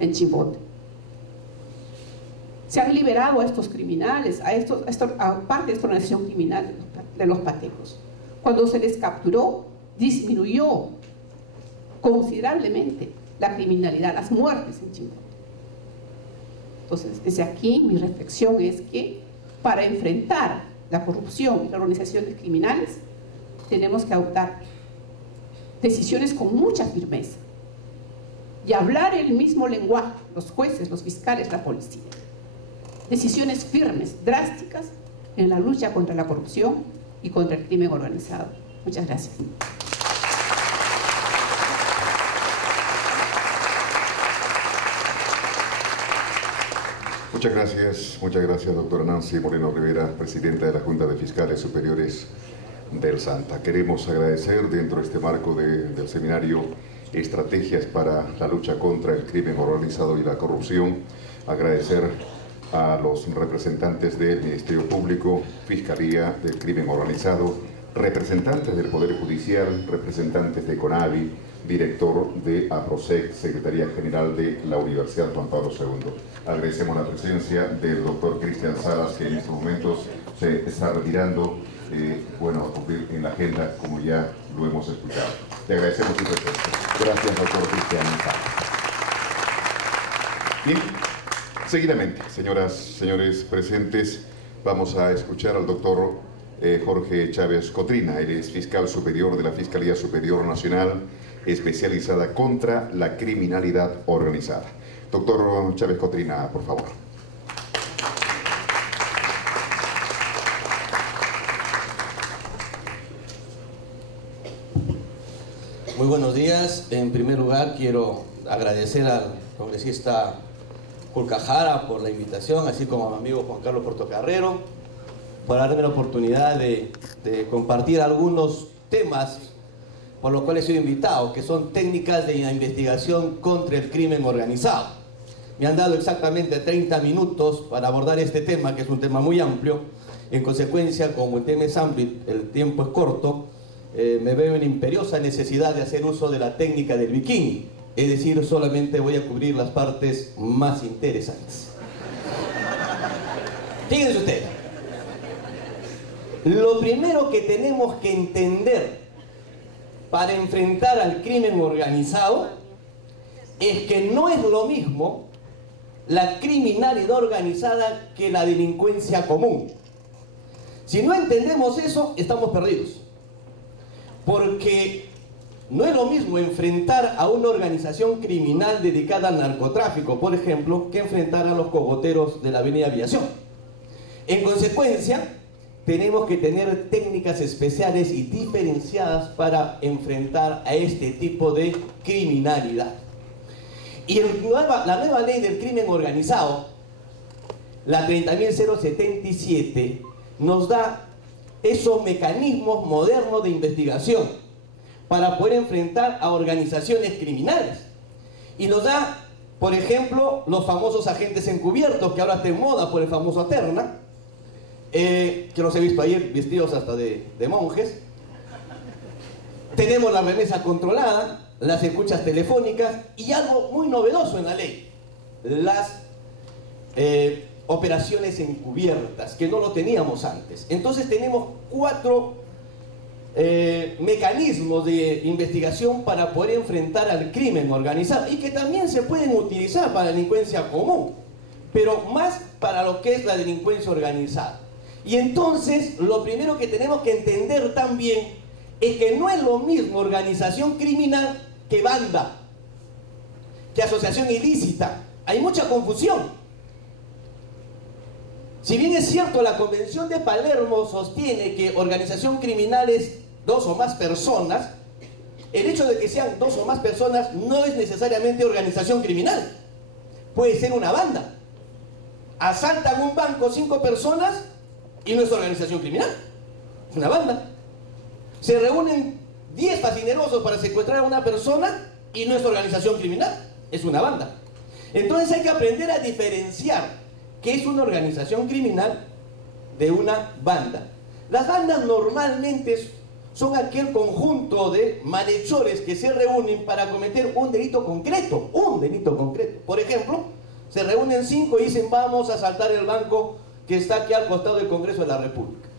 en Chimbote. Se han liberado a estos criminales, a parte de esta organización criminal de los patecos. Cuando se les capturó, disminuyó considerablemente la criminalidad, las muertes en Chimbote. Entonces, desde aquí mi reflexión es que para enfrentar la corrupción y las organizaciones criminales tenemos que adoptar decisiones con mucha firmeza y hablar el mismo lenguaje, los jueces, los fiscales, la policía. Decisiones firmes, drásticas en la lucha contra la corrupción y contra el crimen organizado. Muchas gracias. Muchas gracias, doctora Nancy Moreno Rivera, presidenta de la Junta de Fiscales Superiores del SANTA. Queremos agradecer dentro de este marco del seminario Estrategias para la lucha contra el crimen organizado y la corrupción, agradecer a los representantes del Ministerio Público, Fiscalía del Crimen Organizado, representantes del Poder Judicial, representantes de CONAVI, director de APROSEC, Secretaría General de la Universidad Juan Pablo II. Agradecemos la presencia del doctor Cristian Salas, que en estos momentos se está retirando, a cumplir en la agenda, como ya lo hemos escuchado. Te agradecemos tu presencia. Gracias, doctor Cristian Salas. Bien, seguidamente, señoras, señores presentes, vamos a escuchar al doctor Jorge Chávez Cotrina. Él es fiscal superior de la Fiscalía Superior Nacional, especializada contra la criminalidad organizada. Doctor Chávez Cotrina, por favor. Muy buenos días. En primer lugar, quiero agradecer al congresista Julka Jara por la invitación, así como a mi amigo Juan Carlos Portocarrero, por darme la oportunidad de compartir algunos temas por los cuales he sido invitado, que son técnicas de investigación contra el crimen organizado. Me han dado exactamente 30 minutos para abordar este tema, que es un tema muy amplio. En consecuencia, como el tema es amplio y el tiempo es corto, me veo en imperiosa necesidad de hacer uso de la técnica del bikini. Es decir, solamente voy a cubrir las partes más interesantes. Fíjense ustedes. Lo primero que tenemos que entender para enfrentar al crimen organizado es que no es lo mismo la criminalidad organizada que la delincuencia común. Si no entendemos eso, estamos perdidos. Porque no es lo mismo enfrentar a una organización criminal dedicada al narcotráfico, por ejemplo, que enfrentar a los cogoteros de la Avenida Aviación. En consecuencia, tenemos que tener técnicas especiales y diferenciadas para enfrentar a este tipo de criminalidad. Y la nueva ley del crimen organizado, la 30.077, nos da esos mecanismos modernos de investigación para poder enfrentar a organizaciones criminales. Y nos da, por ejemplo, los famosos agentes encubiertos, que ahora está en moda por el famoso Aterna, que los he visto ayer vestidos hasta de monjes. Tenemos la remesa controlada, las escuchas telefónicas y algo muy novedoso en la ley, las operaciones encubiertas, que no lo teníamos antes. Entonces tenemos 4 mecanismos de investigación para poder enfrentar al crimen organizado y que también se pueden utilizar para la delincuencia común, pero más para lo que es la delincuencia organizada. Y entonces lo primero que tenemos que entender también es que no es lo mismo organización criminal que banda, que asociación ilícita. Hay mucha confusión. Si bien es cierto, la Convención de Palermo sostiene que organización criminal es 2 o más personas, el hecho de que sean 2 o más personas no es necesariamente organización criminal. Puede ser una banda. Asaltan un banco 5 personas y no es organización criminal, es una banda. Se reúnen 10 facinerosos para secuestrar a una persona y no es organización criminal, es una banda. Entonces hay que aprender a diferenciar qué es una organización criminal de una banda. Las bandas normalmente son aquel conjunto de malhechores que se reúnen para cometer un delito concreto, un delito concreto. Por ejemplo, se reúnen 5 y dicen vamos a asaltar el banco que está aquí al costado del Congreso de la República.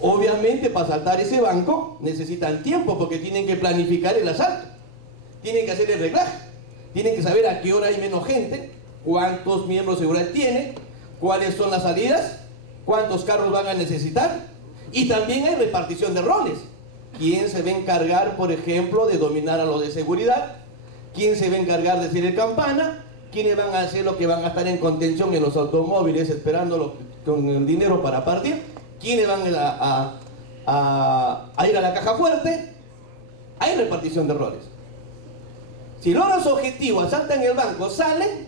Obviamente para asaltar ese banco necesitan tiempo porque tienen que planificar el asalto, tienen que hacer el reglaje, tienen que saber a qué hora hay menos gente, cuántos miembros de seguridad tiene, cuáles son las salidas, cuántos carros van a necesitar, y también hay repartición de roles. ¿Quién se va a encargar, por ejemplo, de dominar a los de seguridad? ¿Quién se va a encargar de hacer el campana? ¿Quiénes van a hacer lo que van a estar en contención en los automóviles esperando con el dinero para partir? ¿Quiénes van a ir a la caja fuerte? Hay repartición de roles. Si logran su objetivo, asaltan el banco, salen,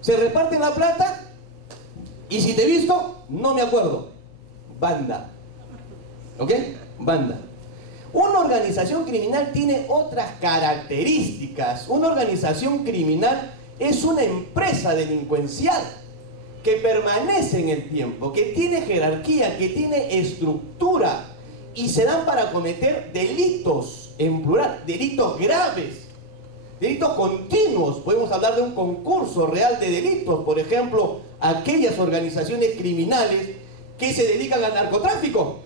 se reparten la plata, y si te he visto, no me acuerdo. Banda. ¿Ok? Banda. Una organización criminal tiene otras características. Una organización criminal es una empresa delincuencial que permanece en el tiempo, que tiene jerarquía, que tiene estructura, y se dan para cometer delitos, en plural, delitos graves, delitos continuos. Podemos hablar de un concurso real de delitos, por ejemplo, aquellas organizaciones criminales que se dedican al narcotráfico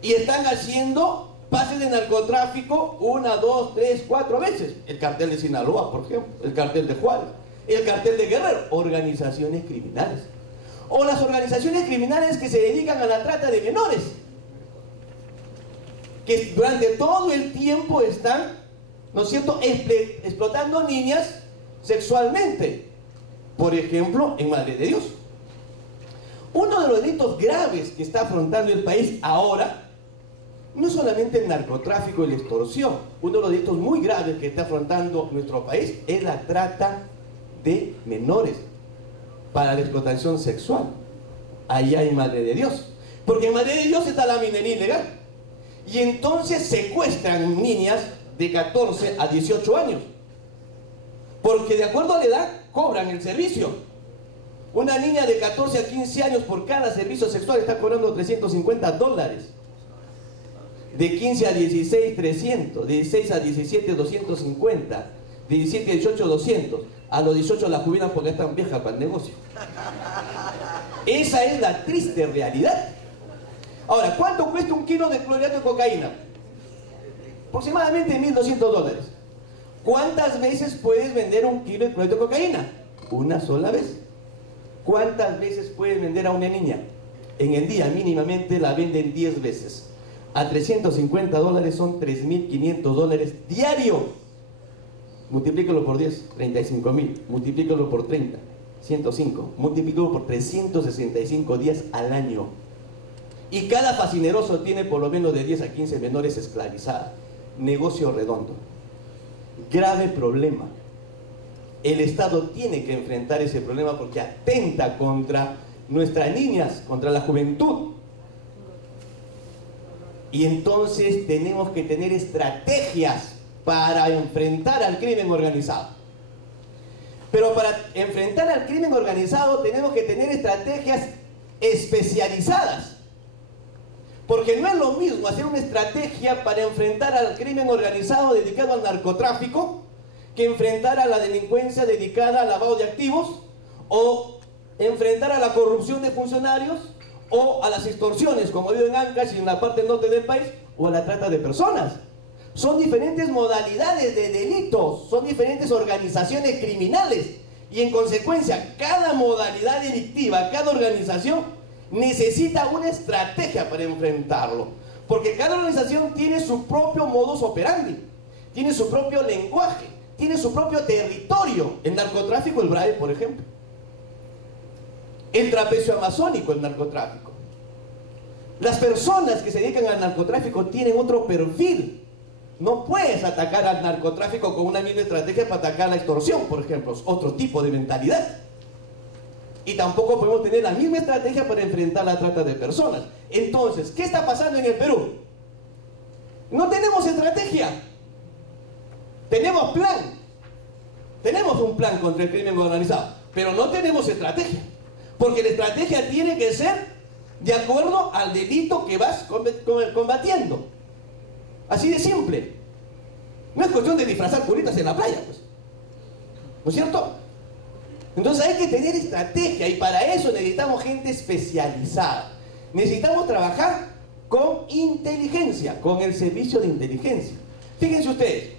y están haciendo pases de narcotráfico 1, 2, 3, 4 veces. El cartel de Sinaloa, por ejemplo, el cartel de Juárez, el cartel de Guerrero, organizaciones criminales. O las organizaciones criminales que se dedican a la trata de menores, que durante todo el tiempo están, ¿no es cierto?, explotando niñas sexualmente. Por ejemplo, en Madre de Dios. Uno de los delitos graves que está afrontando el país ahora no es solamente el narcotráfico y la extorsión. Uno de los delitos muy graves que está afrontando nuestro país es la trata de menores para la explotación sexual. Allá hay Madre de Dios. Porque en Madre de Dios está la minería ilegal. Y entonces secuestran niñas de 14 a 18 años. Porque de acuerdo a la edad cobran el servicio. Una niña de 14 a 15 años por cada servicio sexual está cobrando $350. De 15 a 16, 300. De 16 a 17, 250. De 17 a 18, 200. A los 18 la jubilan porque están viejas para el negocio. Esa es la triste realidad. Ahora, ¿cuánto cuesta un kilo de clorhidrato de cocaína? Aproximadamente $1.200. ¿Cuántas veces puedes vender un kilo de clorhidrato de cocaína? Una sola vez. ¿Cuántas veces puedes vender a una niña? En el día mínimamente la venden 10 veces. A $350 son $3.500 diario. Multiplícalo por 10, 35.000. Multiplícalo por 30, 105. Multiplícalo por 365 días al año. Y cada fascineroso tiene por lo menos de 10 a 15 menores esclavizados. Negocio redondo. Grave problema. El Estado tiene que enfrentar ese problema porque atenta contra nuestras niñas, contra la juventud. Y entonces tenemos que tener estrategias para enfrentar al crimen organizado. Pero para enfrentar al crimen organizado tenemos que tener estrategias especializadas. Porque no es lo mismo hacer una estrategia para enfrentar al crimen organizado dedicado al narcotráfico que enfrentar a la delincuencia dedicada al lavado de activos, o enfrentar a la corrupción de funcionarios, o a las extorsiones, como ha habido en Ancash y en la parte norte del país, o a la trata de personas. Son diferentes modalidades de delitos, son diferentes organizaciones criminales, y en consecuencia, cada modalidad delictiva, cada organización, necesita una estrategia para enfrentarlo. Porque cada organización tiene su propio modus operandi, tiene su propio lenguaje, tiene su propio territorio. El narcotráfico, el BRAE, por ejemplo. El trapecio amazónico, el narcotráfico. Las personas que se dedican al narcotráfico tienen otro perfil. No puedes atacar al narcotráfico con una misma estrategia para atacar la extorsión, por ejemplo. Es otro tipo de mentalidad. Y tampoco podemos tener la misma estrategia para enfrentar la trata de personas. Entonces, ¿qué está pasando en el Perú? No tenemos estrategia. Tenemos plan. Tenemos un plan contra el crimen organizado, pero no tenemos estrategia. Porque la estrategia tiene que ser de acuerdo al delito que vas combatiendo. Así de simple. No es cuestión de disfrazar curitas en la playa, pues. ¿No es cierto? Entonces hay que tener estrategia, y para eso necesitamos gente especializada. Necesitamos trabajar con inteligencia, con el servicio de inteligencia. Fíjense ustedes,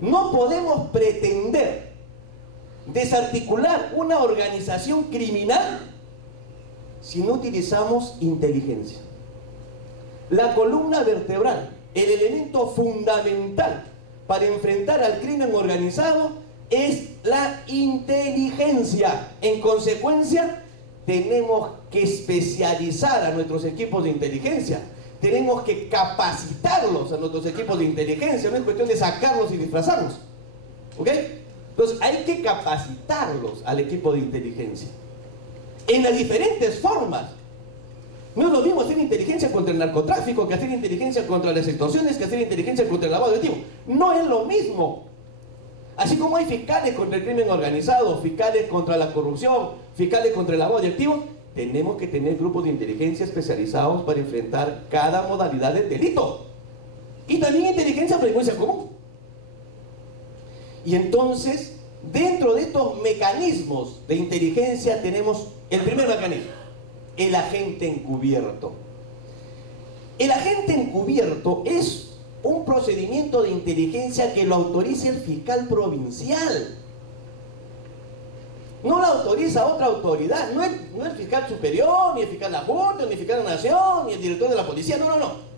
no podemos pretender desarticular una organización criminal si no utilizamos inteligencia. La columna vertebral, el elemento fundamental para enfrentar al crimen organizado es la inteligencia. En consecuencia, tenemos que especializar a nuestros equipos de inteligencia. Tenemos que capacitarlos a nuestros equipos de inteligencia. No es cuestión de sacarlos y disfrazarlos. ¿Ok? Entonces hay que capacitarlos al equipo de inteligencia en las diferentes formas. No es lo mismo hacer inteligencia contra el narcotráfico que hacer inteligencia contra las extorsiones, que hacer inteligencia contra el lavado de activos. No es lo mismo. Así como hay fiscales contra el crimen organizado, fiscales contra la corrupción, fiscales contra el lavado de activos, tenemos que tener grupos de inteligencia especializados para enfrentar cada modalidad del delito. Y también inteligencia a frecuencia común. Y entonces, dentro de estos mecanismos de inteligencia tenemos el primer mecanismo, el agente encubierto. El agente encubierto es un procedimiento de inteligencia que lo autoriza el fiscal provincial. No lo autoriza otra autoridad, no el fiscal superior, ni el fiscal de la Junta, ni el fiscal de la Nación, ni el director de la policía, no.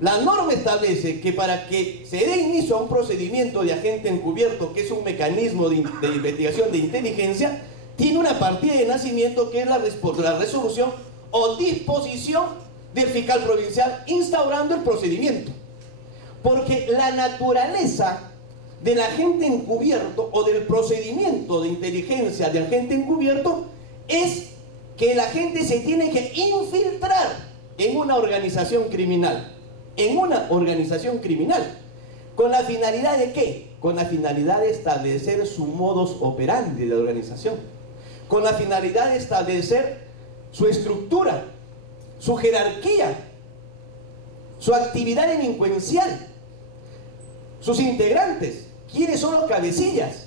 La norma establece que para que se dé inicio a un procedimiento de agente encubierto, que es un mecanismo de investigación de inteligencia, tiene una partida de nacimiento que es la resolución o disposición del fiscal provincial instaurando el procedimiento. Porque la naturaleza del agente encubierto o del procedimiento de inteligencia de agente encubierto es que el agente se tiene que infiltrar en una organización criminal. En una organización criminal. ¿Con la finalidad de qué? Con la finalidad de establecer su modus operandi de la organización. Con la finalidad de establecer su estructura, su jerarquía, su actividad delincuencial, sus integrantes, quiénes son los cabecillas.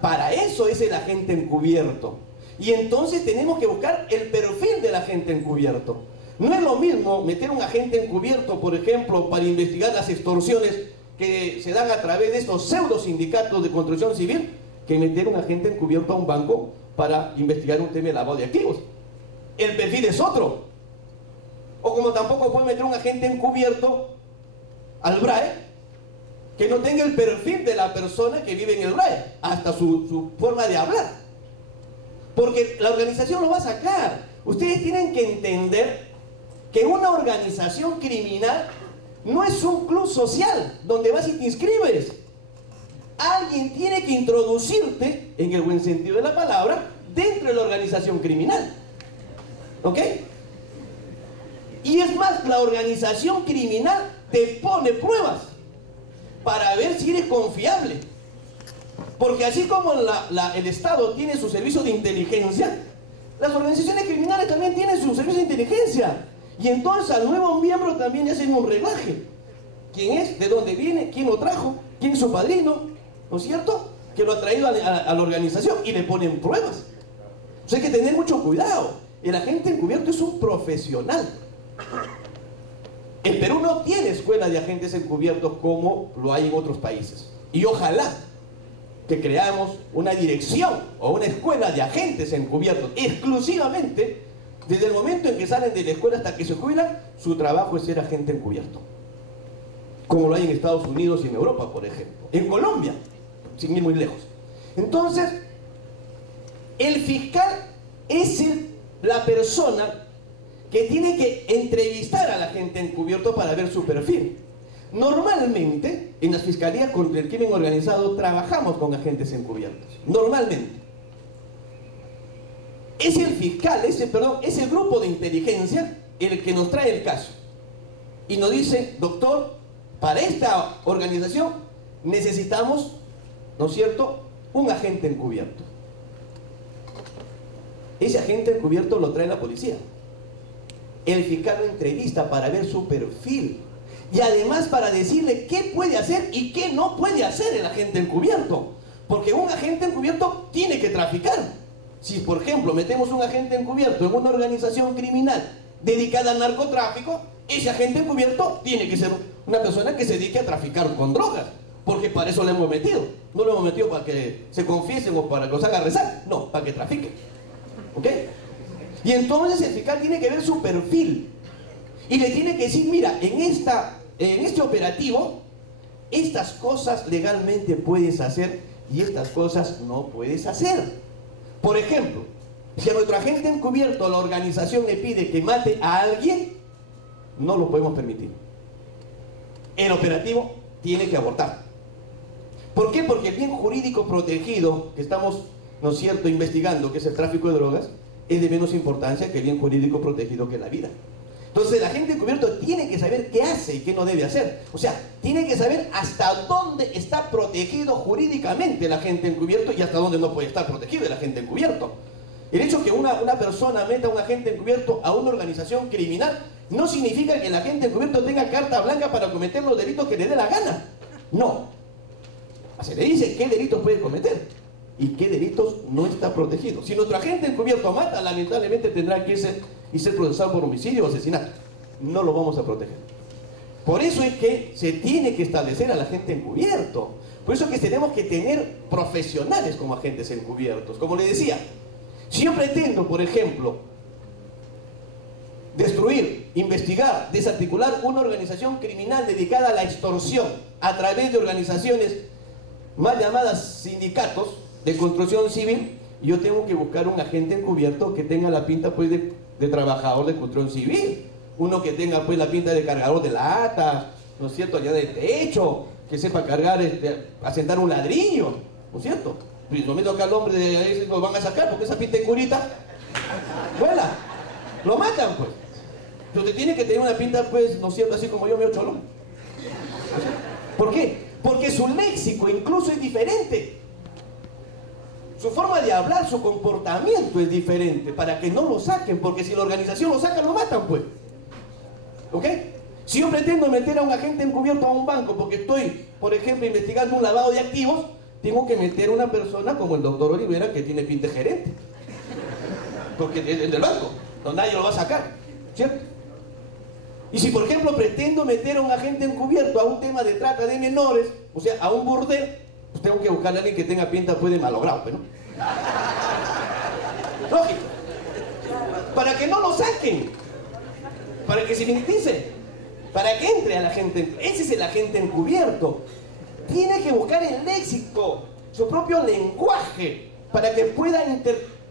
Para eso es el agente encubierto. Y entonces tenemos que buscar el perfil del agente encubierto. No es lo mismo meter un agente encubierto, por ejemplo, para investigar las extorsiones que se dan a través de estos pseudo sindicatos de construcción civil, que meter un agente encubierto a un banco para investigar un tema de lavado de activos. El perfil es otro. O como tampoco puede meter un agente encubierto al BRAE que no tenga el perfil de la persona que vive en el BRAE, hasta su forma de hablar. Porque la organización lo va a sacar. Ustedes tienen que entender que una organización criminal no es un club social donde vas y te inscribes. Alguien tiene que introducirte, en el buen sentido de la palabra, dentro de la organización criminal. ¿Ok? Y es más, la organización criminal te pone pruebas para ver si eres confiable. Porque así como el Estado tiene su servicio de inteligencia, las organizaciones criminales también tienen su servicio de inteligencia. Y entonces al nuevo miembro también le hacen un reglaje. ¿Quién es? ¿De dónde viene? ¿Quién lo trajo? ¿Quién es su padrino? ¿No es cierto? Que lo ha traído a la organización y le ponen pruebas. Entonces hay que tener mucho cuidado. El agente encubierto es un profesional. El Perú no tiene escuela de agentes encubiertos como lo hay en otros países. Y ojalá que creamos una dirección o una escuela de agentes encubiertos exclusivamente. Desde el momento en que salen de la escuela hasta que se jubilan, su trabajo es ser agente encubierto. Como lo hay en Estados Unidos y en Europa, por ejemplo. En Colombia, sin ir muy lejos. Entonces, el fiscal es la persona que tiene que entrevistar al agente encubierto para ver su perfil. Normalmente, en las fiscalías contra el crimen organizado, trabajamos con agentes encubiertos. Normalmente. Es el fiscal, es el grupo de inteligencia el que nos trae el caso. Y nos dice, doctor, para esta organización necesitamos, ¿no es cierto?, un agente encubierto. Ese agente encubierto lo trae la policía. el fiscal lo entrevista para ver su perfil. Y además para decirle qué puede hacer y qué no puede hacer el agente encubierto. Porque un agente encubierto tiene que traficar. Si, por ejemplo, metemos un agente encubierto en una organización criminal dedicada al narcotráfico, ese agente encubierto tiene que ser una persona que se dedique a traficar con drogas. Porque para eso lo hemos metido. No lo hemos metido para que se confiesen o para que los haga rezar. No, para que trafiquen. ¿Ok? Y entonces el fiscal tiene que ver su perfil. Y le tiene que decir, mira, en este operativo, estas cosas legalmente puedes hacer y estas cosas no puedes hacer. Por ejemplo, si a nuestro agente encubierto la organización le pide que mate a alguien, no lo podemos permitir. El operativo tiene que abortar. ¿Por qué? Porque el bien jurídico protegido que estamos, ¿no es cierto?, investigando, que es el tráfico de drogas, es de menos importancia que el bien jurídico protegido que es la vida. Entonces el agente encubierto tiene que saber qué hace y qué no debe hacer. O sea, tiene que saber hasta dónde está protegido jurídicamente el agente encubierto y hasta dónde no puede estar protegido el agente encubierto. El hecho que una persona meta a un agente encubierto a una organización criminal no significa que el agente encubierto tenga carta blanca para cometer los delitos que le dé la gana. No. Se le dice qué delitos puede cometer y qué delitos no está protegido. Si nuestro agente encubierto mata, lamentablemente tendrá que irse y ser procesado por homicidio o asesinato. No lo vamos a proteger. Por eso es que se tiene que establecer al agente encubierto. Por eso es que tenemos que tener profesionales como agentes encubiertos. Como le decía, si yo pretendo, por ejemplo, destruir, investigar, desarticular una organización criminal dedicada a la extorsión a través de organizaciones mal llamadas sindicatos de construcción civil, yo tengo que buscar un agente encubierto que tenga la pinta pues de trabajador de construcción civil, uno que tenga pues la pinta de cargador de lata, ¿no es cierto?, allá de techo, que sepa cargar, asentar un ladrillo, ¿no es cierto? Pues lo meto acá al hombre de ahí, lo van a sacar porque esa pinta de curita vuela, lo matan pues. Entonces tiene que tener una pinta pues, ¿no es cierto?, así como yo me cholón. ¿Por qué? Porque su léxico incluso es diferente. Su forma de hablar, su comportamiento es diferente, para que no lo saquen, porque si la organización lo saca, lo matan, pues. ¿Ok? Si yo pretendo meter a un agente encubierto a un banco porque estoy, por ejemplo, investigando un lavado de activos, tengo que meter a una persona como el doctor Olivera, que tiene pinta de gerente. Porque es del banco, donde nadie lo va a sacar, ¿cierto? Y si, por ejemplo, pretendo meter a un agente encubierto a un tema de trata de menores, o sea, a un burdel, pues tengo que buscarle a alguien que tenga pinta pues de malogrado, ¿no? Lógico. Para que no lo saquen, para que se minimice, para que entre al agente. Ese es el agente encubierto. Tiene que buscar el léxico, su propio lenguaje, para que pueda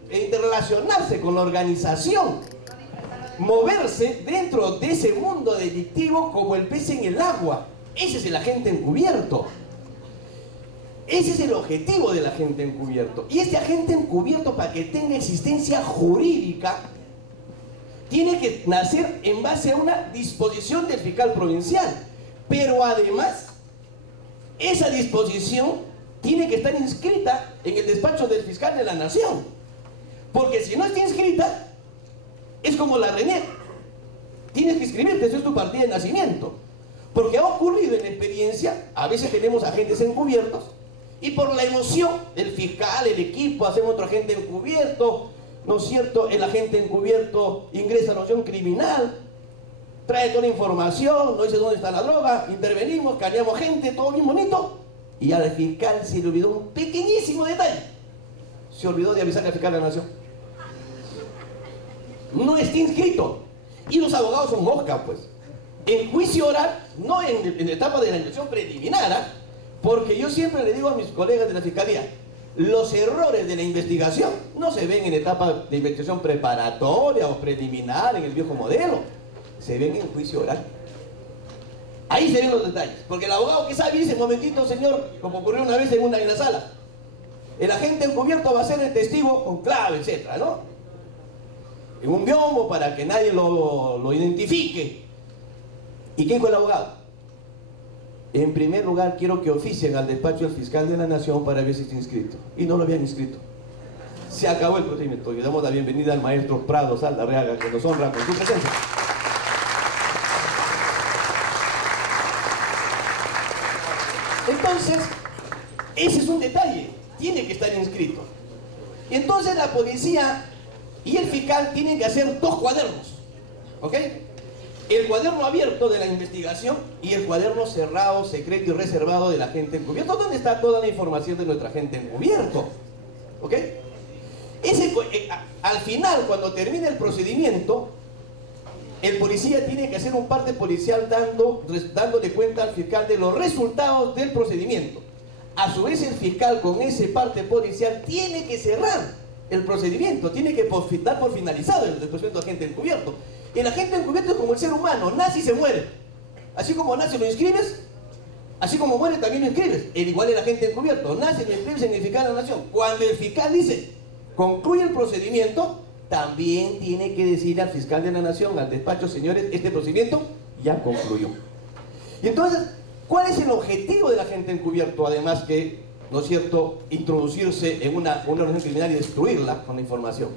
interrelacionarse con la organización, moverse dentro de ese mundo delictivo como el pez en el agua. Ese es el agente encubierto. Ese es el objetivo del agente encubierto. Y este agente encubierto, para que tenga existencia jurídica, tiene que nacer en base a una disposición del fiscal provincial. Pero además, esa disposición tiene que estar inscrita en el despacho del fiscal de la nación. Porque si no está inscrita, es como la RENIEC. Tienes que inscribirte, eso es tu partida de nacimiento. Porque ha ocurrido en la experiencia, a veces tenemos agentes encubiertos, y por la emoción del fiscal, el equipo, hacemos otro agente encubierto, ¿no es cierto? El agente encubierto ingresa a la acción criminal, trae toda la información, no dice dónde está la droga, intervenimos, cañamos gente, todo bien bonito, y al fiscal se le olvidó un pequeñísimo detalle. Se olvidó de avisarle al fiscal de la nación. No está inscrito. Y los abogados son mosca, pues. En juicio oral, no en etapa de la investigación preliminar, ¿eh? Porque yo siempre le digo a mis colegas de la fiscalía, los errores de la investigación no se ven en etapa de investigación preparatoria o preliminar, en el viejo modelo. Se ven en juicio oral. Ahí se ven los detalles. Porque el abogado que sabe dice, momentito, señor, como ocurrió una vez en la sala, el agente encubierto va a ser el testigo con clave, etcétera, ¿no? En un biombo para que nadie lo identifique. ¿Y qué dijo el abogado? En primer lugar, quiero que oficien al despacho del fiscal de la nación para ver si está inscrito. Y no lo habían inscrito. Se acabó el procedimiento. Y damos la bienvenida al maestro Prado Saldarriaga, que nos honra con su presencia. entonces, ese es un detalle, tiene que estar inscrito. Y entonces la policía y el fiscal tienen que hacer dos cuadernos, ¿ok? El cuaderno abierto de la investigación y el cuaderno cerrado, secreto y reservado del agente encubierto, donde está toda la información de nuestro agente encubierto, ¿ok? Al final, cuando termine el procedimiento, el policía tiene que hacer un parte policial dándole cuenta al fiscal de los resultados del procedimiento. A su vez, el fiscal con ese parte policial tiene que cerrar el procedimiento, tiene que dar por finalizado el procedimiento de agente encubierto. El agente encubierto es como el ser humano, nace y se muere. Así como nace lo inscribes, así como muere también lo inscribes. Igual el agente encubierto, nace y lo inscribes en el fiscal de la nación. Cuando el fiscal dice, concluye el procedimiento, también tiene que decir al fiscal de la nación, al despacho, señores, este procedimiento ya concluyó. Y entonces, ¿cuál es el objetivo del agente encubierto? Además que, ¿no es cierto?, introducirse en una organización criminal y destruirla con la información.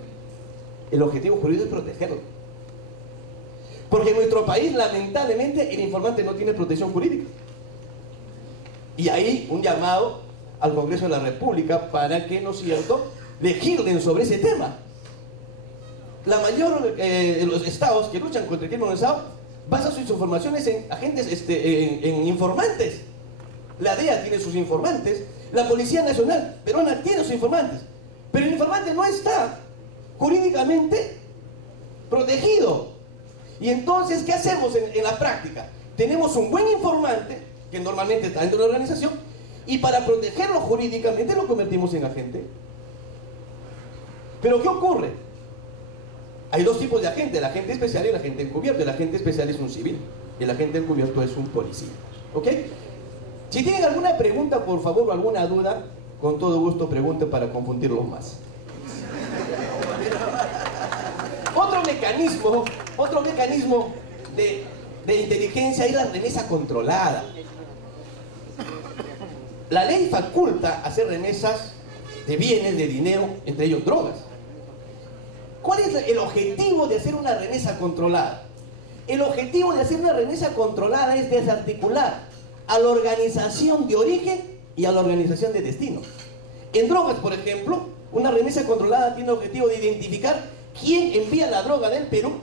El objetivo jurídico es protegerlo. Porque en nuestro país, lamentablemente, el informante no tiene protección jurídica. Y ahí un llamado al Congreso de la República para que, ¿no es cierto?, legislen sobre ese tema. La mayor de los estados que luchan contra el crimen organizado basa sus informaciones en agentes, en informantes. La DEA tiene sus informantes, la Policía Nacional Peruana tiene sus informantes, pero el informante no está jurídicamente protegido. Y entonces, ¿qué hacemos en la práctica? Tenemos un buen informante, que normalmente está dentro de la organización, y para protegerlo jurídicamente lo convertimos en agente. Pero ¿qué ocurre? Hay dos tipos de agente, el agente especial y el agente encubierto. El agente especial es un civil, y el agente encubierto es un policía. ¿Ok? Si tienen alguna pregunta, por favor, o alguna duda, con todo gusto pregunten para confundirlos más. Otro mecanismo de inteligencia es la remesa controlada. La ley faculta hacer remesas de bienes, de dinero, entre ellos drogas. ¿Cuál es el objetivo de hacer una remesa controlada? El objetivo de hacer una remesa controlada es desarticular a la organización de origen y a la organización de destino. En drogas, por ejemplo, una remesa controlada tiene el objetivo de identificar quién envía la droga del Perú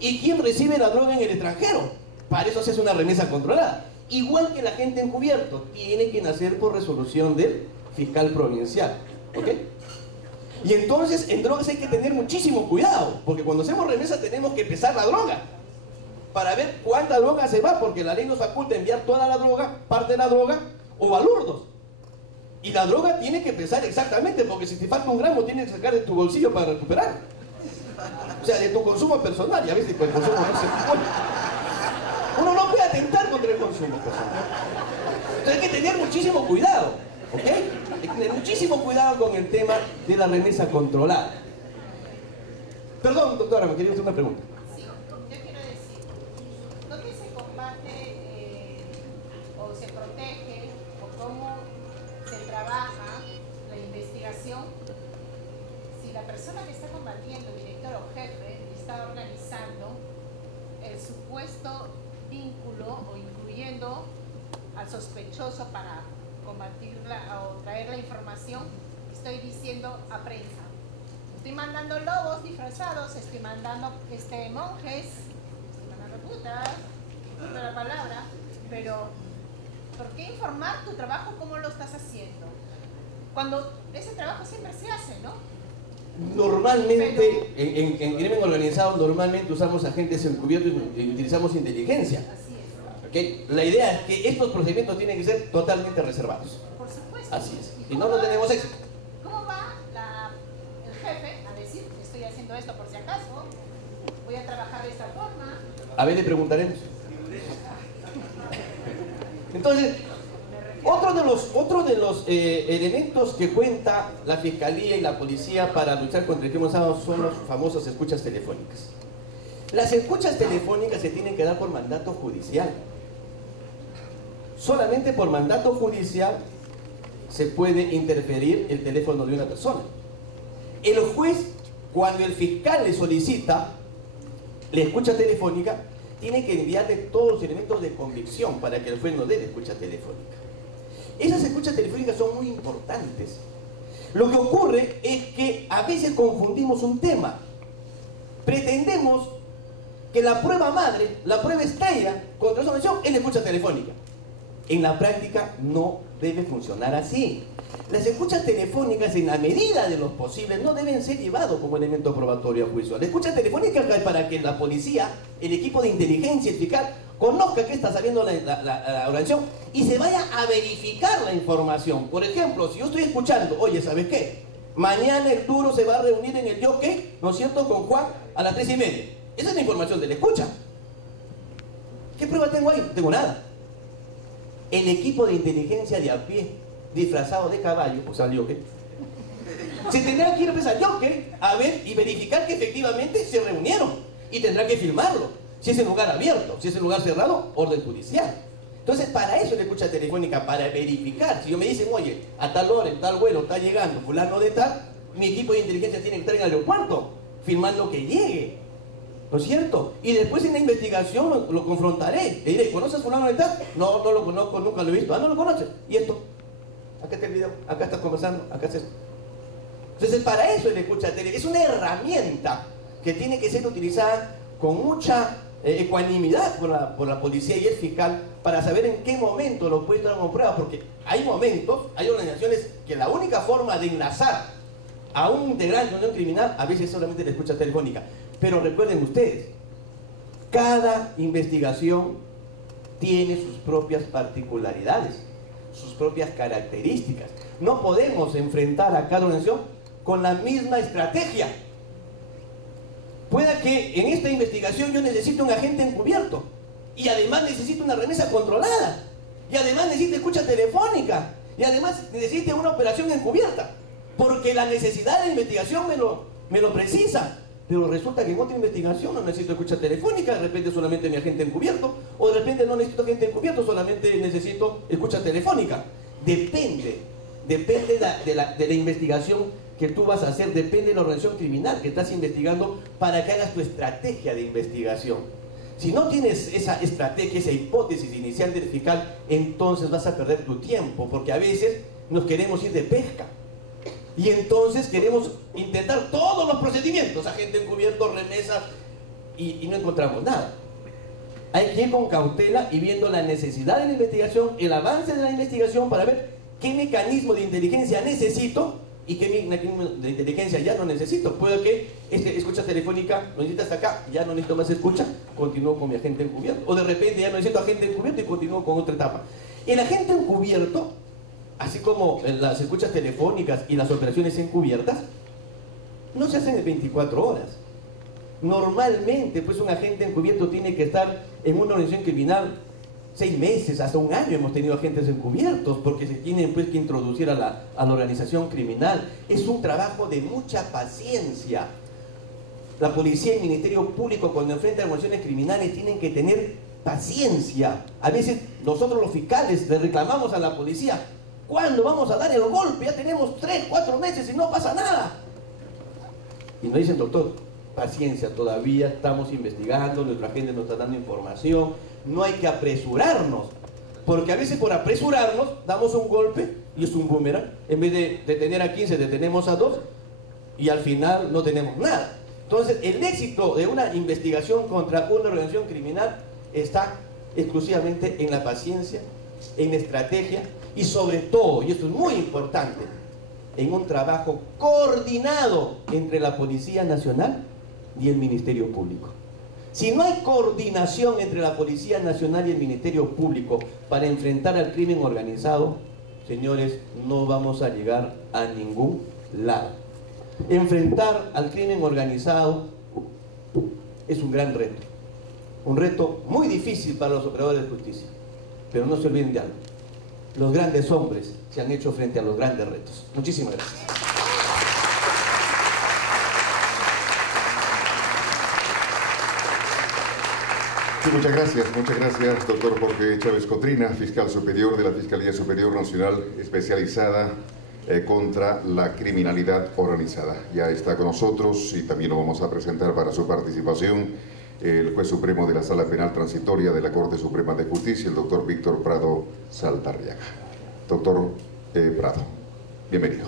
y quién recibe la droga en el extranjero. Para eso se hace una remesa controlada. Igual que el agente encubierto, tiene que nacer por resolución del fiscal provincial. ¿Ok? Y entonces en drogas hay que tener muchísimo cuidado, porque cuando hacemos remesa tenemos que pesar la droga para ver cuánta droga se va, porque la ley nos faculta enviar toda la droga, parte de la droga o balurdos. Y la droga tiene que pesar exactamente, porque si te falta un gramo tienes que sacar de tu bolsillo para recuperar. O sea, de tu consumo personal, ya ves, pues el consumo no se puede. Uno no puede atentar contra el consumo personal. Entonces hay que tener muchísimo cuidado, ¿ok? Hay que tener muchísimo cuidado con el tema de la remesa controlada. Perdón, doctora, me quería hacer una pregunta. Sí, yo quiero decir, ¿dónde se combate o se protege o cómo se trabaja la investigación si la persona que está combatiendo, director o jefe, está organizando el supuesto vínculo o incluyendo al sospechoso para combatirla o traer la información que estoy diciendo a prensa? Estoy mandando lobos disfrazados, estoy mandando monjes, estoy mandando putas, no la palabra, pero ¿por qué informar tu trabajo cómo lo estás haciendo? Cuando ese trabajo siempre se hace, ¿no? Normalmente, en crimen organizado, normalmente usamos agentes encubiertos y utilizamos inteligencia. Así es. ¿Okay? La idea es que estos procedimientos tienen que ser totalmente reservados. Por supuesto. Así es. Si no, no tenemos éxito. ¿Cómo va el jefe a decir, estoy haciendo esto por si acaso, voy a trabajar de esta forma? A ver, le preguntaremos. Entonces, otro de los elementos que cuenta la Fiscalía y la Policía para luchar contra el crimen organizado son las famosas escuchas telefónicas. Las escuchas telefónicas se tienen que dar por mandato judicial. Solamente por mandato judicial se puede interferir el teléfono de una persona. El juez, cuando el fiscal le solicita la escucha telefónica, tiene que enviarle todos los elementos de convicción para que el juez no dé la escucha telefónica. Esas escuchas telefónicas son muy importantes. Lo que ocurre es que a veces confundimos un tema. Pretendemos que la prueba madre, la prueba estrella contra esa organización es la escucha telefónica. En la práctica no debe funcionar así. Las escuchas telefónicas, en la medida de lo posible, no deben ser llevadas como elemento probatorio a juicio. La escucha telefónica es para que la policía, el equipo de inteligencia fiscal, conozca qué está saliendo la organización y se vaya a verificar la información. Por ejemplo, si yo estoy escuchando, oye, ¿sabes qué? Mañana el duro se va a reunir en el Jockey, ¿no es cierto?, con Juan a las 3:30. Esa es la información de la escucha. ¿Qué prueba tengo ahí? No tengo nada. El equipo de inteligencia de a pie, disfrazado de caballo, o sea, el Jockey, se tendrá que ir al Jockey a ver y verificar que efectivamente se reunieron y tendrá que filmarlo. Si es en lugar abierto, si es en lugar cerrado, orden judicial. Entonces, para eso la escucha telefónica, para verificar. Si yo me dicen, oye, a tal hora, en tal vuelo, está llegando fulano de tal, mi equipo de inteligencia tiene que estar en el aeropuerto, filmando que llegue. ¿No es cierto? Y después en la investigación lo confrontaré. Le diré, ¿conoces fulano de tal? No, no lo conozco, nunca lo he visto. Ah, ¿no lo conoces? ¿Y esto? Acá está el video, acá estás conversando, acá está esto. Entonces, para eso la escucha telefónica es una herramienta que tiene que ser utilizada con mucha ecuanimidad por la policía y el fiscal para saber en qué momento lo puede tomar como prueba, porque hay momentos, hay organizaciones que la única forma de enlazar a un integrante de una unión criminal a veces solamente la escucha telefónica. Pero recuerden ustedes, cada investigación tiene sus propias particularidades, sus propias características. No podemos enfrentar a cada organización con la misma estrategia. Pueda que en esta investigación yo necesite un agente encubierto y además necesito una remesa controlada y además necesito escucha telefónica y además necesite una operación encubierta, porque la necesidad de la investigación me lo precisa. Pero resulta que en otra investigación no necesito escucha telefónica, de repente solamente mi agente encubierto, o de repente no necesito agente encubierto, solamente necesito escucha telefónica. Depende de la investigación que tú vas a hacer, depende de la organización criminal que estás investigando para que hagas tu estrategia de investigación. Si no tienes esa estrategia, esa hipótesis inicial del fiscal, entonces vas a perder tu tiempo, porque a veces nos queremos ir de pesca. Y entonces queremos intentar todos los procedimientos, agente encubierto, remesas, y no encontramos nada. Hay que ir con cautela y viendo la necesidad de la investigación, el avance de la investigación, para ver qué mecanismo de inteligencia necesito y qué mecanismo de inteligencia ya no necesito. Puede que escucha telefónica lo necesito hasta acá, ya no necesito más escucha, continúo con mi agente encubierto. O de repente ya no necesito agente encubierto y continúo con otra etapa. El agente encubierto, así como las escuchas telefónicas y las operaciones encubiertas, no se hacen en 24 horas. Normalmente, pues un agente encubierto tiene que estar en una organización criminal 6 meses, hasta un año hemos tenido agentes encubiertos, porque se tienen pues que introducir a la organización criminal. Es un trabajo de mucha paciencia. La policía y el Ministerio Público, cuando enfrentan organizaciones criminales, tienen que tener paciencia. A veces nosotros los fiscales le reclamamos a la policía: ¿cuándo vamos a dar el golpe? Ya tenemos 3, 4 meses y no pasa nada. Y nos dicen: doctor, paciencia, todavía estamos investigando, nuestra gente nos está dando información, no hay que apresurarnos, porque a veces por apresurarnos damos un golpe y es un boomerang. En vez de detener a 15, detenemos a 2 y al final no tenemos nada. Entonces, el éxito de una investigación contra una organización criminal está exclusivamente en la paciencia, en la estrategia y sobre todo, y esto es muy importante, en un trabajo coordinado entre la Policía Nacional y el Ministerio Público. Si no hay coordinación entre la Policía Nacional y el Ministerio Público para enfrentar al crimen organizado, señores, no vamos a llegar a ningún lado. Enfrentar al crimen organizado es un gran reto. Un reto muy difícil para los operadores de justicia. Pero no se olviden de algo: los grandes hombres se han hecho frente a los grandes retos. Muchísimas gracias. Sí, muchas gracias, doctor Jorge Chávez Cotrina, fiscal superior de la Fiscalía Superior Nacional especializada contra la criminalidad organizada. Ya está con nosotros y también lo vamos a presentar para su participación el juez supremo de la Sala Penal Transitoria de la Corte Suprema de Justicia, el doctor Víctor Prado Saldarriaga. Doctor Prado, bienvenido.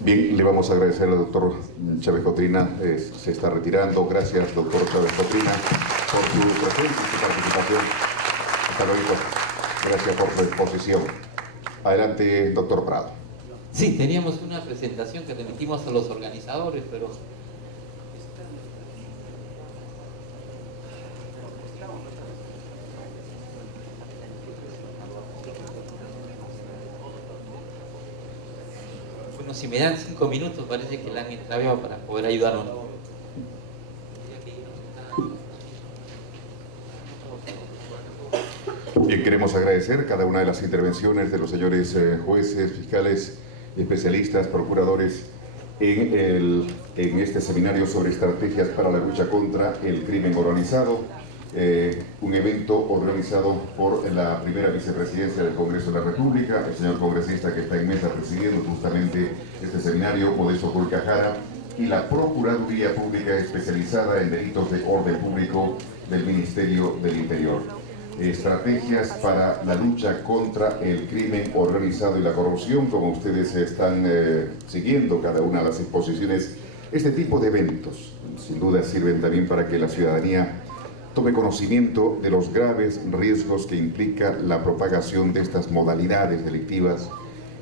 Bien, le vamos a agradecer al doctor Chávez Cotrina, se está retirando. Gracias, doctor Chávez Cotrina, por su presencia y su participación. Hasta luego. Gracias por su exposición. Adelante, doctor Prado. Sí, teníamos una presentación que remitimos a los organizadores, pero... Bueno, si me dan 5 minutos, parece que la han extraviado para poder ayudarnos. Bien, queremos agradecer cada una de las intervenciones de los señores jueces, fiscales, especialistas, procuradores en este seminario sobre estrategias para la lucha contra el crimen organizado, un evento organizado por la primera vicepresidencia del Congreso de la República, el señor congresista que está en mesa presidiendo justamente este seminario, Modesto Pulcajara, y la Procuraduría Pública especializada en delitos de orden público del Ministerio del Interior. Estrategias para la lucha contra el crimen organizado y la corrupción. Como ustedes están siguiendo cada una de las exposiciones, este tipo de eventos sin duda sirven también para que la ciudadanía tome conocimiento de los graves riesgos que implica la propagación de estas modalidades delictivas,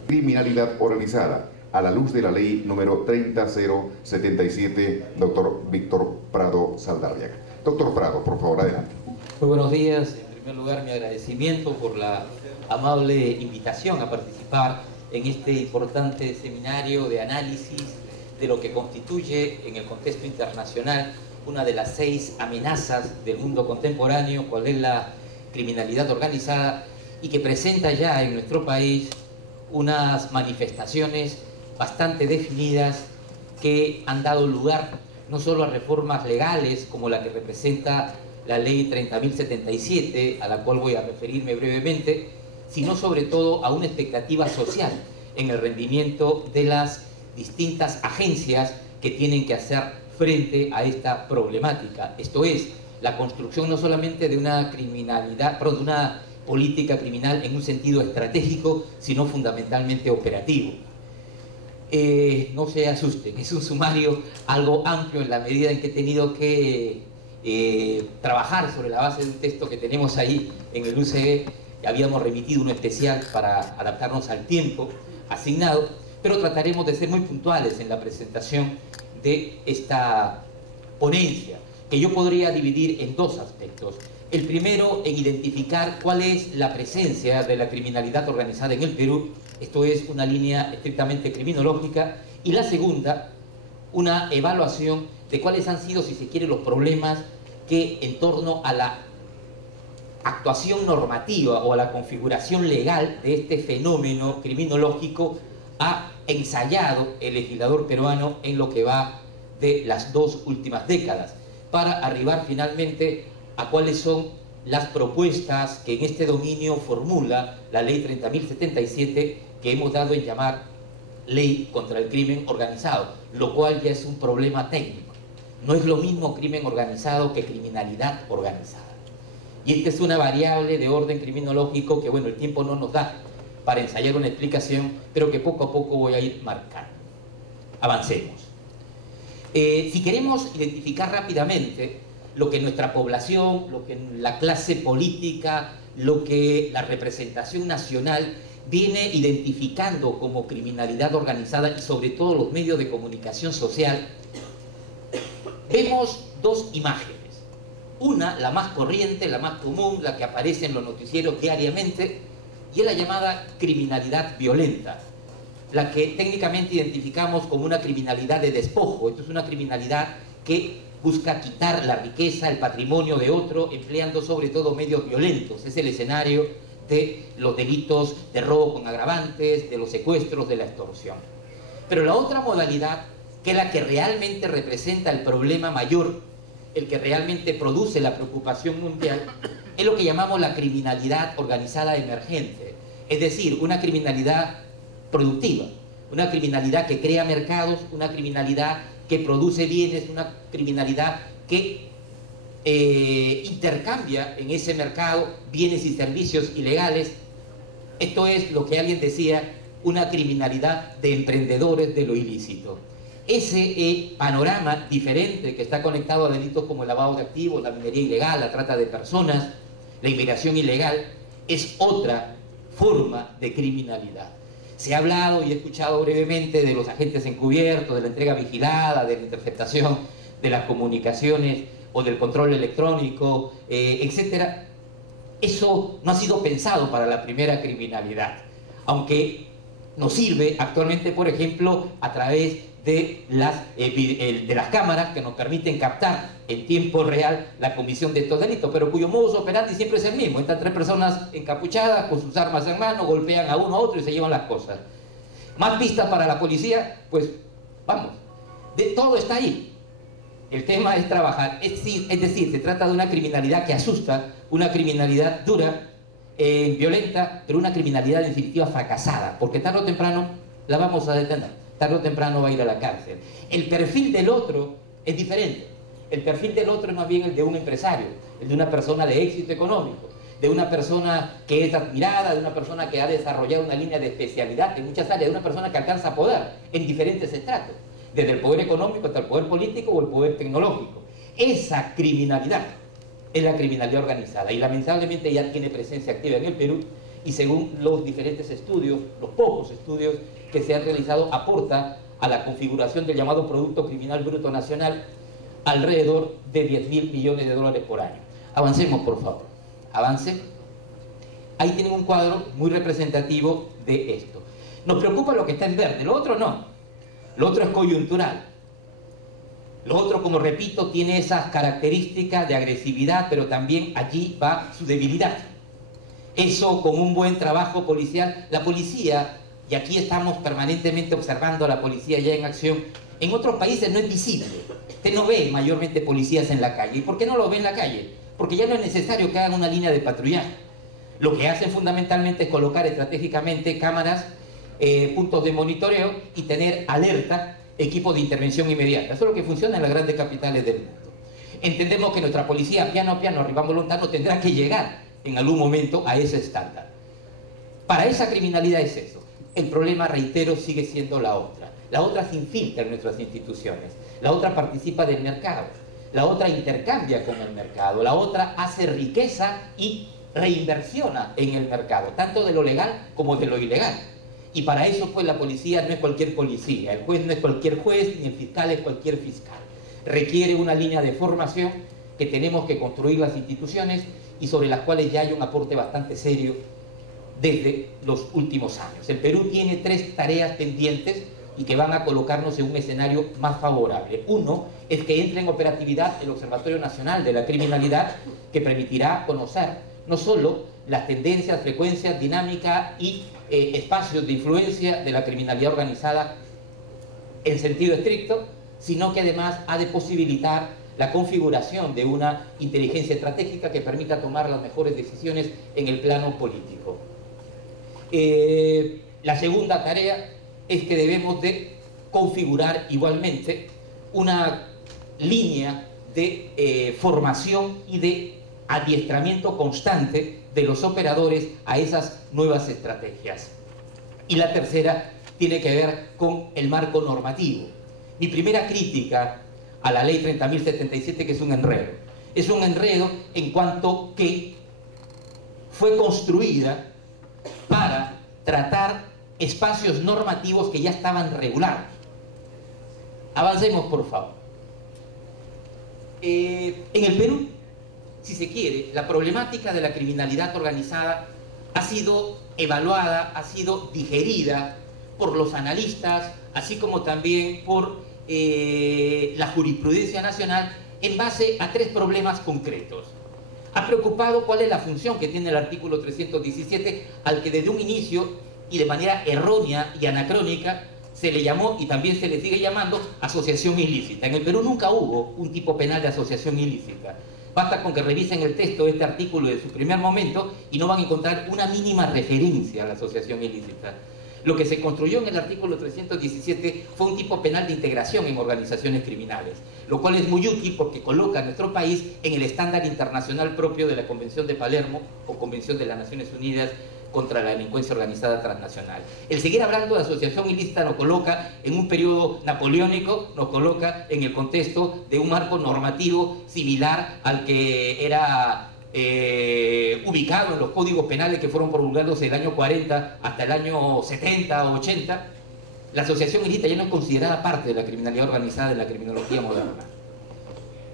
criminalidad organizada, a la luz de la ley número 30077, doctor Víctor Prado Saldarriaga. Doctor Prado, por favor, adelante. Muy buenos días. En primer lugar, mi agradecimiento por la amable invitación a participar en este importante seminario de análisis de lo que constituye en el contexto internacional una de las 6 amenazas del mundo contemporáneo, cual es la criminalidad organizada, y que presenta ya en nuestro país unas manifestaciones bastante definidas que han dado lugar no solo a reformas legales como la que representa la ley 30.077, a la cual voy a referirme brevemente, sino sobre todo a una expectativa social en el rendimiento de las distintas agencias que tienen que hacer frente a esta problemática. Esto es, la construcción no solamente de una criminalidad, perdón, de una política criminal en un sentido estratégico, sino fundamentalmente operativo. No se asusten, es un sumario algo amplio en la medida en que he tenido que trabajar sobre la base de un texto que tenemos ahí en el UCB, que habíamos remitido uno especial para adaptarnos al tiempo asignado, pero trataremos de ser muy puntuales en la presentación de esta ponencia, que yo podría dividir en 2 aspectos. El primero, en identificar cuál es la presencia de la criminalidad organizada en el Perú, esto es una línea estrictamente criminológica, y la segunda, una evaluación de cuáles han sido, si se quiere, los problemas que en torno a la actuación normativa o a la configuración legal de este fenómeno criminológico ha ensayado el legislador peruano en lo que va de las 2 últimas décadas, para arribar finalmente a cuáles son las propuestas que en este dominio formula la ley 30.077, que hemos dado en llamar ley contra el crimen organizado, lo cual ya es un problema técnico. No es lo mismo crimen organizado que criminalidad organizada. Y esta es una variable de orden criminológico que, bueno, el tiempo no nos da para ensayar una explicación, pero que poco a poco voy a ir marcando. Avancemos. Si queremos identificar rápidamente lo que nuestra población, lo que la clase política, lo que la representación nacional viene identificando como criminalidad organizada y sobre todo los medios de comunicación social, vemos 2 imágenes. Una, la más corriente, la más común, la que aparece en los noticieros diariamente, y es la llamada criminalidad violenta, la que técnicamente identificamos como una criminalidad de despojo. Esto es una criminalidad que busca quitar la riqueza, el patrimonio de otro, empleando sobre todo medios violentos. Es el escenario de los delitos de robo con agravantes, de los secuestros, de la extorsión. Pero la otra modalidad, que es la que realmente representa el problema mayor, el que realmente produce la preocupación mundial, es lo que llamamos la criminalidad organizada emergente. Es decir, una criminalidad productiva, una criminalidad que crea mercados, una criminalidad que produce bienes, una criminalidad que intercambia en ese mercado bienes y servicios ilegales. Esto es lo que alguien decía, una criminalidad de emprendedores de lo ilícito. Ese panorama diferente que está conectado a delitos como el lavado de activos, la minería ilegal, la trata de personas, la inmigración ilegal, es otra forma de criminalidad. Se ha hablado y he escuchado brevemente de los agentes encubiertos, de la entrega vigilada, de la interceptación de las comunicaciones o del control electrónico, etc. Eso no ha sido pensado para la primera criminalidad, aunque nos sirve actualmente, por ejemplo, a través de las cámaras que nos permiten captar en tiempo real la comisión de estos delitos, pero cuyo modus operandi siempre es el mismo. Entran 3 personas encapuchadas con sus armas en mano, golpean a uno a otro y se llevan las cosas. Más pistas para la policía, pues vamos, todo está ahí. El tema es trabajar, es decir, se trata de una criminalidad que asusta, una criminalidad dura, violenta, pero una criminalidad en definitiva fracasada, porque tarde o temprano la vamos a detener. Tarde o temprano va a ir a la cárcel. El perfil del otro es diferente. El perfil del otro es más bien el de un empresario, el de una persona de éxito económico, de una persona que es admirada, de una persona que ha desarrollado una línea de especialidad en muchas áreas, de una persona que alcanza poder en diferentes estratos, desde el poder económico hasta el poder político o el poder tecnológico. Esa criminalidad es la criminalidad organizada y lamentablemente ya tiene presencia activa en el Perú y según los diferentes estudios, los pocos estudios que se han realizado, aporta a la configuración del llamado Producto Criminal Bruto Nacional alrededor de 10.000 millones de dólares por año. Avancemos, por favor. Avance. Ahí tienen un cuadro muy representativo de esto. Nos preocupa lo que está en verde, lo otro no. Lo otro es coyuntural. Lo otro, como repito, tiene esas características de agresividad, pero también allí va su debilidad. Eso con un buen trabajo policial. La policía, y aquí estamos permanentemente observando a la policía ya en acción, en otros países no es visible. Usted no ve mayormente policías en la calle. ¿Y por qué no lo ve en la calle? Porque ya no es necesario que hagan una línea de patrullaje. Lo que hacen fundamentalmente es colocar estratégicamente cámaras, puntos de monitoreo y tener alerta, equipos de intervención inmediata. Eso es lo que funciona en las grandes capitales del mundo. Entendemos que nuestra policía, piano a piano, arriba voluntario, tendrá que llegar en algún momento a ese estándar. Para esa criminalidad es eso. El problema, reitero, sigue siendo la otra. La otra se infiltra en nuestras instituciones. La otra participa del mercado. La otra intercambia con el mercado. La otra hace riqueza y reinversiona en el mercado, tanto de lo legal como de lo ilegal. Y para eso, pues, la policía no es cualquier policía. El juez no es cualquier juez, ni el fiscal es cualquier fiscal. Requiere una línea de formación que tenemos que construir las instituciones y sobre las cuales ya hay un aporte bastante serio desde los últimos años. El Perú tiene 3 tareas pendientes y que van a colocarnos en un escenario más favorable. Uno es que entre en operatividad el Observatorio Nacional de la Criminalidad, que permitirá conocer no solo las tendencias, frecuencias, dinámica y espacios de influencia de la criminalidad organizada en sentido estricto, sino que además ha de posibilitar la configuración de una inteligencia estratégica que permita tomar las mejores decisiones en el plano político. La segunda tarea es que debemos de configurar igualmente una línea de formación y de adiestramiento constante de los operadores a esas nuevas estrategias. Y la tercera tiene que ver con el marco normativo. Mi primera crítica a la ley 30.077, que es un enredo. Es un enredo en cuanto que fue construida para tratar espacios normativos que ya estaban regulados. Avancemos, por favor. En el Perú, si se quiere, la problemática de la criminalidad organizada ha sido evaluada, ha sido digerida por los analistas, así como también por la jurisprudencia nacional en base a 3 problemas concretos. Ha preocupado cuál es la función que tiene el artículo 317, al que desde un inicio y de manera errónea y anacrónica se le llamó y también se le sigue llamando asociación ilícita. En el Perú nunca hubo un tipo penal de asociación ilícita. Basta con que revisen el texto de este artículo de su primer momento y no van a encontrar una mínima referencia a la asociación ilícita. Lo que se construyó en el artículo 317 fue un tipo penal de integración en organizaciones criminales, lo cual es muy útil porque coloca a nuestro país en el estándar internacional propio de la Convención de Palermo o Convención de las Naciones Unidas contra la delincuencia organizada transnacional. El seguir hablando de asociación ilícita nos coloca en un periodo napoleónico, nos coloca en el contexto de un marco normativo similar al que era ubicado en los códigos penales que fueron promulgados del año 40 hasta el año 70 o 80. La asociación ilícita ya no es considerada parte de la criminalidad organizada de la criminología moderna.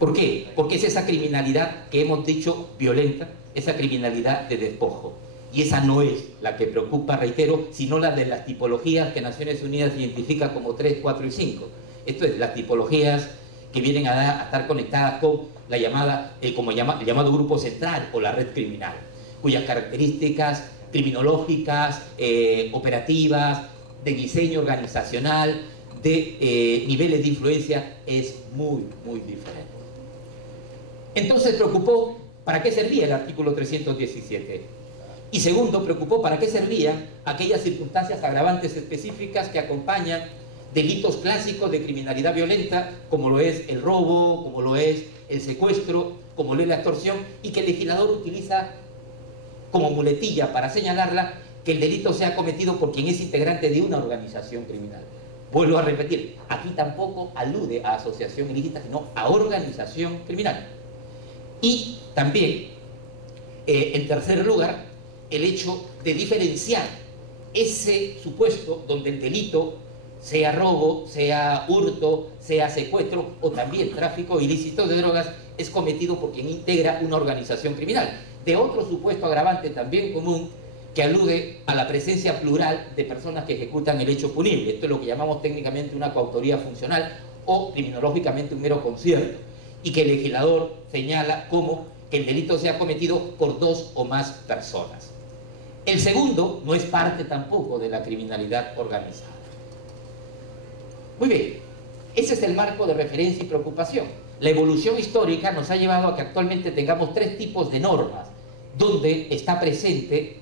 ¿Por qué? Porque es esa criminalidad que hemos dicho violenta, esa criminalidad de despojo. Y esa no es la que preocupa, reitero, sino la de las tipologías que Naciones Unidas identifica como 3, 4 y 5. Esto es, las tipologías que vienen a estar conectadas con la llamada, el llamado grupo central o la red criminal, cuyas características criminológicas, operativas, de diseño organizacional, de niveles de influencia es muy, muy diferente. Entonces preocupó para qué servía el artículo 317. Y segundo, preocupó para qué servían aquellas circunstancias agravantes específicas que acompañan delitos clásicos de criminalidad violenta, como lo es el robo, como lo es el secuestro, como lo es la extorsión, y que el legislador utiliza como muletilla para señalarla que el delito sea cometido por quien es integrante de una organización criminal. Vuelvo a repetir, aquí tampoco alude a asociación ilícita, sino a organización criminal. Y también, en tercer lugar, el hecho de diferenciar ese supuesto donde el delito, sea robo, sea hurto, sea secuestro o también tráfico ilícito de drogas, es cometido por quien integra una organización criminal. De otro supuesto agravante también común, que alude a la presencia plural de personas que ejecutan el hecho punible. Esto es lo que llamamos técnicamente una coautoría funcional o criminológicamente un mero concierto, y que el legislador señala como que el delito sea cometido por 2 o más personas. El segundo no es parte tampoco de la criminalidad organizada. Muy bien, ese es el marco de referencia y preocupación. La evolución histórica nos ha llevado a que actualmente tengamos 3 tipos de normas donde está presente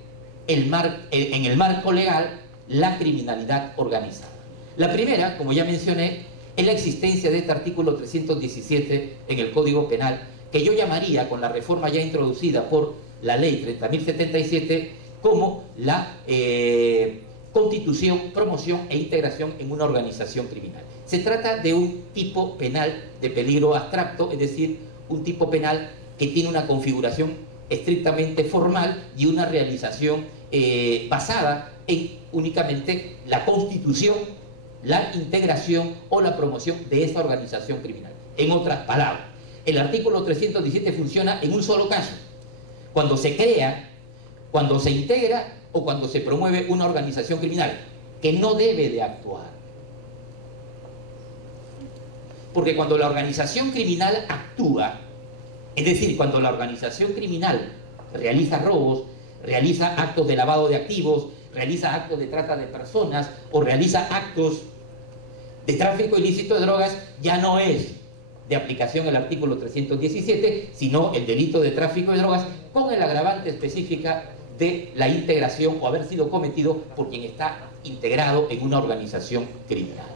en el marco legal la criminalidad organizada. La primera, como ya mencioné, es la existencia de este artículo 317 en el Código Penal, que yo llamaría, con la reforma ya introducida por la ley 30.077, como la constitución, promoción e integración en una organización criminal. Se trata de un tipo penal de peligro abstracto, es decir, un tipo penal que tiene una configuración estrictamente formal y una realización basada en únicamente la constitución, la integración o la promoción de esa organización criminal. En otras palabras, el artículo 317 funciona en un solo caso: cuando se crea, cuando se integra o cuando se promueve una organización criminal que no debe de actuar. Porque cuando la organización criminal actúa, es decir, cuando la organización criminal realiza robos, realiza actos de lavado de activos, realiza actos de trata de personas o realiza actos de tráfico ilícito de drogas, ya no es de aplicación el artículo 317, sino el delito de tráfico de drogas con el agravante específica de la integración o haber sido cometido por quien está integrado en una organización criminal.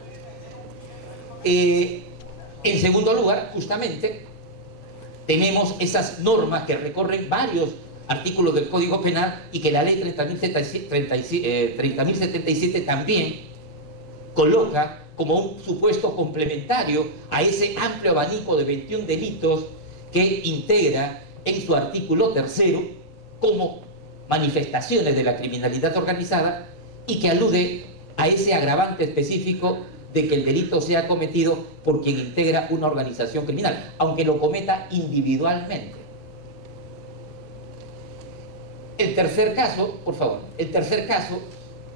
En segundo lugar, justamente, tenemos esas normas que recorren varios artículos del Código Penal y que la ley 30.077 también coloca como un supuesto complementario a ese amplio abanico de 21 delitos que integra en su artículo 3º como manifestaciones de la criminalidad organizada y que alude a ese agravante específico de que el delito sea cometido por quien integra una organización criminal, aunque lo cometa individualmente. El tercer caso, por favor, el tercer caso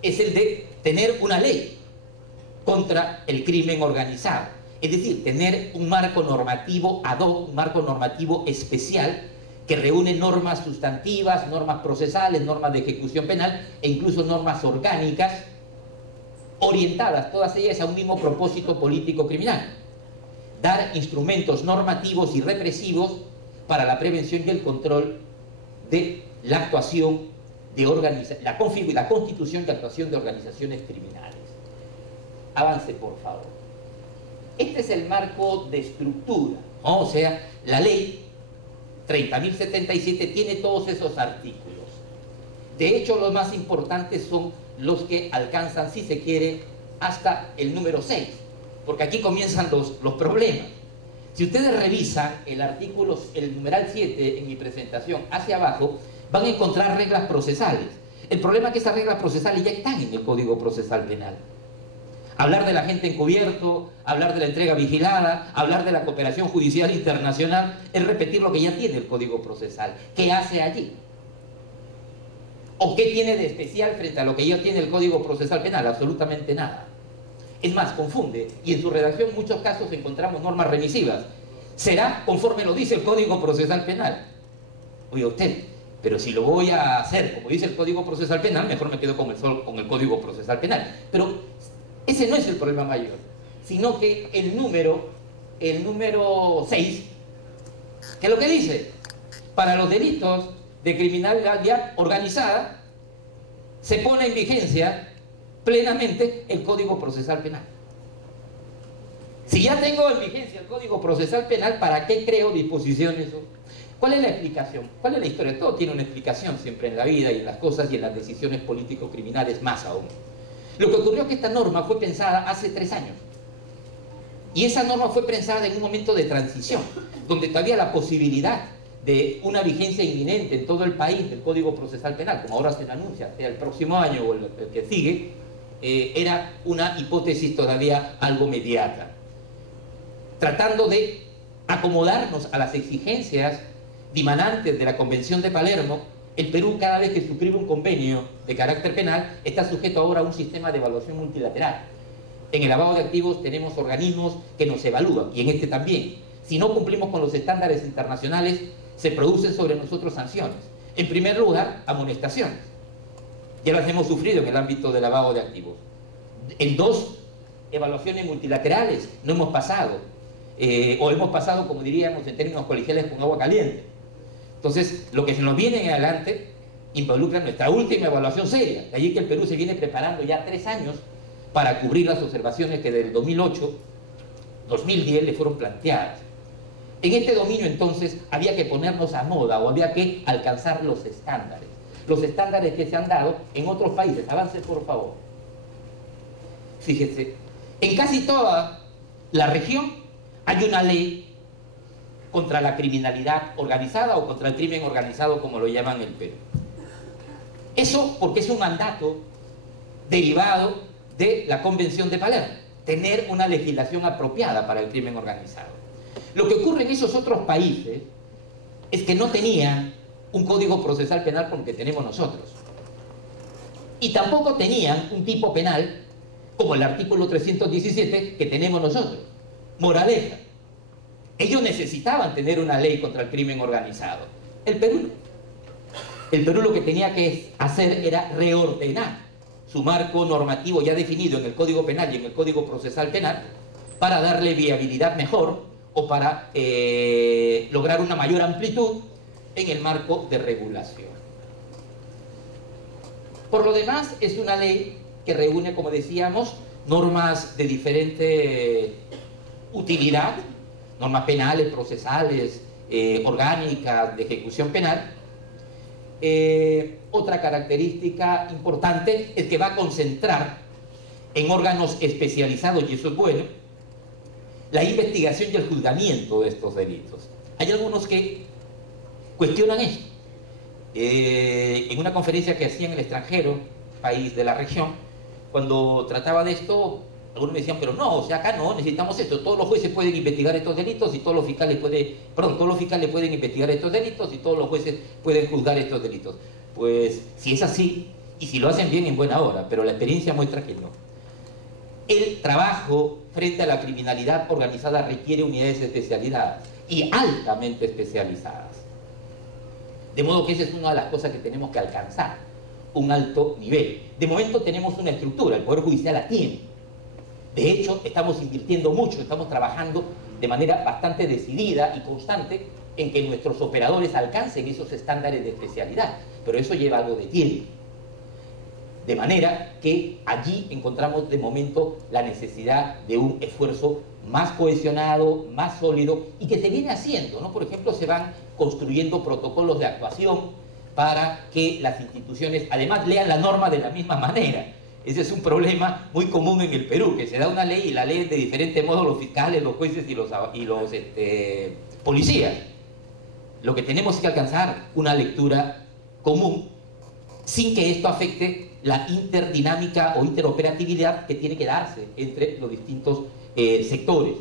es el de tener una ley contra el crimen organizado, es decir, tener un marco normativo ad hoc, un marco normativo especial que reúne normas sustantivas, normas procesales, normas de ejecución penal e incluso normas orgánicas orientadas todas ellas a un mismo propósito político criminal: dar instrumentos normativos y represivos para la prevención y el control de la actuación de la constitución y actuación de organizaciones criminales. Avance, por favor. Este es el marco de estructura, ¿no? O sea, la ley 30.077 tiene todos esos artículos. De hecho, los más importantes son los que alcanzan, si se quiere, hasta el número 6, porque aquí comienzan los problemas. Si ustedes revisan el numeral 7 en mi presentación hacia abajo, van a encontrar reglas procesales. El problema es que esas reglas procesales ya están en el Código Procesal Penal. Hablar del agente encubierto, hablar de la entrega vigilada, hablar de la cooperación judicial internacional, es repetir lo que ya tiene el Código Procesal. ¿Qué hace allí? ¿O qué tiene de especial frente a lo que ya tiene el Código Procesal Penal? Absolutamente nada. Es más, confunde, y en su redacción en muchos casos encontramos normas remisivas. Será conforme lo dice el Código Procesal Penal. Oiga usted, pero si lo voy a hacer como dice el Código Procesal Penal, mejor me quedo con el Código Procesal Penal. Pero ese no es el problema mayor, sino que el número 6, que es lo que dice: para los delitos de criminalidad organizada se pone en vigencia plenamente el Código Procesal Penal. Si ya tengo en vigencia el Código Procesal Penal, ¿para qué creo disposiciones? ¿Cuál es la explicación? ¿Cuál es la historia? Todo tiene una explicación siempre en la vida y en las cosas y en las decisiones político-criminales más aún. Lo que ocurrió es que esta norma fue pensada hace 3 años. Y esa norma fue pensada en un momento de transición, donde todavía la posibilidad de una vigencia inminente en todo el país del Código Procesal Penal, como ahora se anuncia, sea el próximo año o el que sigue, era una hipótesis todavía algo mediata. Tratando de acomodarnos a las exigencias dimanantes de la Convención de Palermo, el Perú, cada vez que suscribe un convenio de carácter penal, está sujeto ahora a un sistema de evaluación multilateral. En el lavado de activos tenemos organismos que nos evalúan, y en este también. Si no cumplimos con los estándares internacionales, se producen sobre nosotros sanciones. En primer lugar, amonestaciones. Ya las hemos sufrido en el ámbito del lavado de activos. En 2 evaluaciones multilaterales no hemos pasado, o hemos pasado, como diríamos en términos colegiales, con agua caliente. Entonces, lo que se nos viene en adelante involucra nuestra última evaluación seria. De allí que el Perú se viene preparando ya 3 años para cubrir las observaciones que del 2008, 2010 le fueron planteadas. En este dominio, entonces, había que ponernos a moda o había que alcanzar los estándares que se han dado en otros países. Avance, por favor. Fíjese, en casi toda la región hay una ley contra la criminalidad organizada o contra el crimen organizado, como lo llaman en el Perú. Eso porque es un mandato derivado de la Convención de Palermo, tener una legislación apropiada para el crimen organizado. Lo que ocurre en esos otros países es que no tenían un código procesal penal como el que tenemos nosotros. Y tampoco tenían un tipo penal como el artículo 317 que tenemos nosotros. Moraleja: ellos necesitaban tener una ley contra el crimen organizado. El Perú lo que tenía que hacer era reordenar su marco normativo ya definido en el Código Penal y en el Código Procesal Penal para darle viabilidad mejor o para lograr una mayor amplitud en el marco de regulación. Por lo demás, es una ley que reúne, como decíamos, normas de diferente utilidad, normas penales, procesales, orgánicas, de ejecución penal. Otra característica importante es que va a concentrar en órganos especializados, y eso es bueno, la investigación y el juzgamiento de estos delitos. Hay algunos que cuestionan esto. En una conferencia que hacía en el extranjero, país de la región, cuando trataba de esto, algunos me decían: pero no, o sea, acá no necesitamos esto, todos los jueces pueden investigar estos delitos y todos los fiscales pueden investigar estos delitos y todos los jueces pueden juzgar estos delitos. Pues si es así, y si lo hacen bien, en buena hora, pero la experiencia muestra que no. El trabajo frente a la criminalidad organizada requiere unidades especializadas y altamente especializadas. De modo que esa es una de las cosas que tenemos que alcanzar. un alto nivel. De momento tenemos una estructura, el Poder Judicial la tiene. De hecho, estamos invirtiendo mucho, estamos trabajando de manera bastante decidida y constante en que nuestros operadores alcancen esos estándares de especialidad, pero eso lleva algo de tiempo. De manera que allí encontramos de momento la necesidad de un esfuerzo más cohesionado, más sólido, y que se viene haciendo, ¿no? Por ejemplo, se van construyendo protocolos de actuación para que las instituciones además lean la norma de la misma manera. Ese es un problema muy común en el Perú, que se da una ley y la leen de diferente modo los fiscales, los jueces y los policías. Lo que tenemos es que alcanzar una lectura común sin que esto afecte la interdinámica o interoperatividad que tiene que darse entre los distintos sectores.